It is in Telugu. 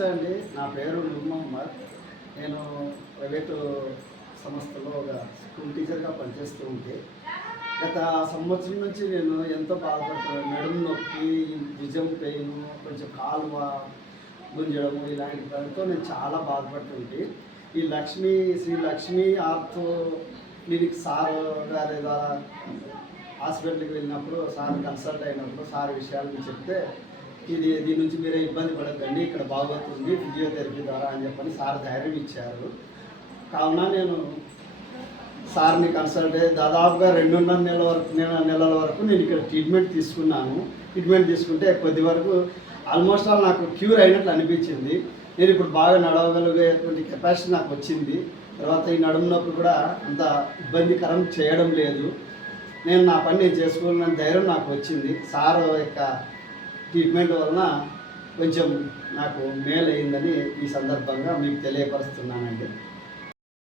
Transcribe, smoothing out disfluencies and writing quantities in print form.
నమస్తే అండి. నా పేరు నూర్ మొహమ్మద్. నేను ప్రైవేటు సంస్థలో ఒక స్కూల్ టీచర్గా పనిచేస్తూ ఉంటే గత సంవత్సరం నుంచి నేను ఎంతో బాధపడుతున్నాను. నడుము నొప్పి, భుజం పెయిన్, కొంచెం కాలువ గుంజడము ఇలాంటి దానితో నేను చాలా బాధపడుతుంటే ఈ Shri Lakshmi ortho clinic sir గారి ద్వారా హాస్పిటల్కి వెళ్ళినప్పుడు సార్ కన్సల్ట్ అయినప్పుడు సార్ విషయాలను చెప్తే దీని నుంచి మీరే ఇబ్బంది పడకండి, ఇక్కడ బాగోతుంది ఫిజియోథెరపీ ద్వారా అని చెప్పని సార్ ధైర్యం ఇచ్చారు. కావున నేను సార్ని కన్సల్ట్ అయ్యి దాదాపుగా 2.5 నెలల వరకు నేను ఇక్కడ ట్రీట్మెంట్ తీసుకున్నాను. ట్రీట్మెంట్ తీసుకుంటే కొద్ది వరకు ఆల్మోస్ట్ ఆల్ నాకు క్యూర్ అయినట్లు అనిపించింది. నేను ఇప్పుడు బాగా నడవగలిగేటువంటి కెపాసిటీ నాకు వచ్చింది. తర్వాత ఈ నడుము నొప్పి కూడా అంత ఇబ్బందికరం చేయడం లేదు. నేను నా పని నేను చేసుకోవాలన్న ధైర్యం నాకు వచ్చింది. సార్ యొక్క ట్రీట్మెంట్ వలన కొంచెం నాకు మేలు అయిందని ఈ సందర్భంగా మీకు తెలియపరుస్తున్నానండి.